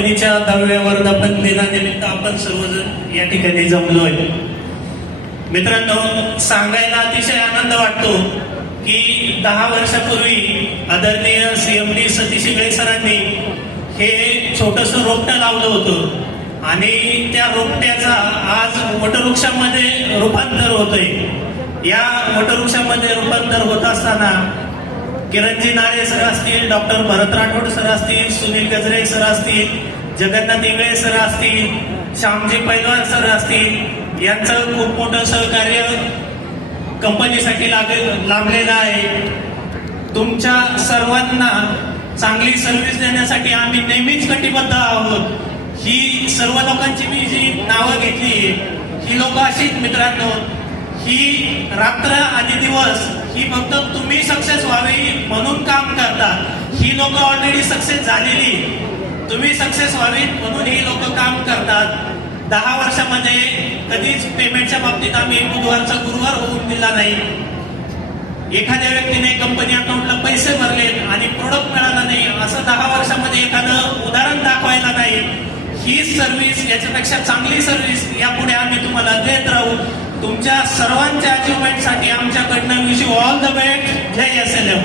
कंपनीच्या 10व्या वर्धापन दिनानिमित्त आपण सर्वजण या ठिकाणी जमलोय. मित्रांनो, सांगायला अतिशय आनंद वाटतो की 10 वर्षापूर्वी आदरणीय CMD सतीश इंगळे सरांनी हे छोटंसं रोपटं लावलं होतं आणि त्या रोपट्याचा आज वटवृक्षामध्ये रूपांतर होतंय. या वटवृक्षामध्ये रूपांतर होत असताना किरणजी नारे सर असतील, डॉक्टर भरत राठोड सर असतील, सुनील गजरे सर असतील, जगन्नाथ इंगळे सर असतील, श्यामजी पैलवान सर असतील, यांचं खूप मोठं सहकार्य कंपनीसाठी लाभलेलं आहे. तुमच्या सर्वांना चांगली सर्व्हिस देण्यासाठी आम्ही नेहमीच कटिबद्ध आहोत. ही सर्व लोकांची मी जी नावं घेतली ही लोक अशीच मित्रांनो, ही रात्र आणि दिवस ही फक्त तुम्ही सक्सेस व्हावी म्हणून काम करतात. ही लोक ऑलरेडी सक्सेस झालेली, तुम्ही सक्सेस व्हावी म्हणून ही लोक काम करतात. 10 वर्षामध्ये कधीच पेमेंटच्या बाबतीत आम्ही बुधवारचा गुरुवार होऊन दिला नाही. एखाद्या व्यक्तीने कंपनी अकाउंटला पैसे भरले आणि प्रोडक्ट मिळाला नाही असं 10 वर्षामध्ये एखादं उदाहरण दाखवायला नाही. ही सर्व्हिस, याच्यापेक्षा चांगली सर्व्हिस यापुढे आम्ही तुम्हाला देत राहू. तुमच्या सर्वांच्या अचिव्हमेंटसाठी आमच्याकडनं wish you all the best. जय SLM.